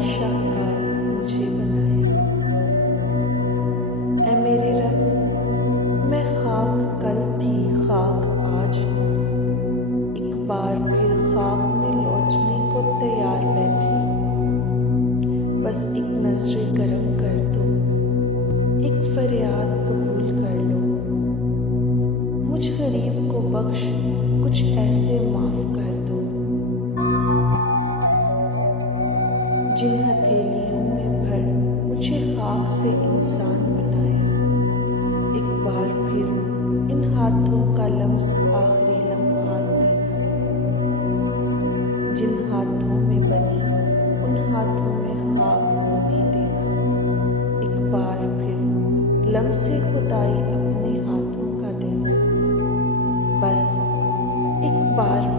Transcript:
बादशाहकार मुझे बनाया। ऐ मेरे रब, मैं खाक कल थी, खाक आज हूँ। एक बार फिर खाक में लौटने को तैयार बैठी। बस एक नजरे करम कर दो, एक फरियाद कबूल कर लो। मुझ गरीब को बख्श, कुछ ऐसे माफ कर दो। जिन हथेलियों में भर मुझे खाक से इंसान बनाया, एक बार फिर इन हाथों का लम्स आखिरी लम्हात देना। जिन हाथों में बनी उन हाथों में खाक होने देना। एक बार फिर लम्से खुदाई अपने हाथों का देना। बस एक बार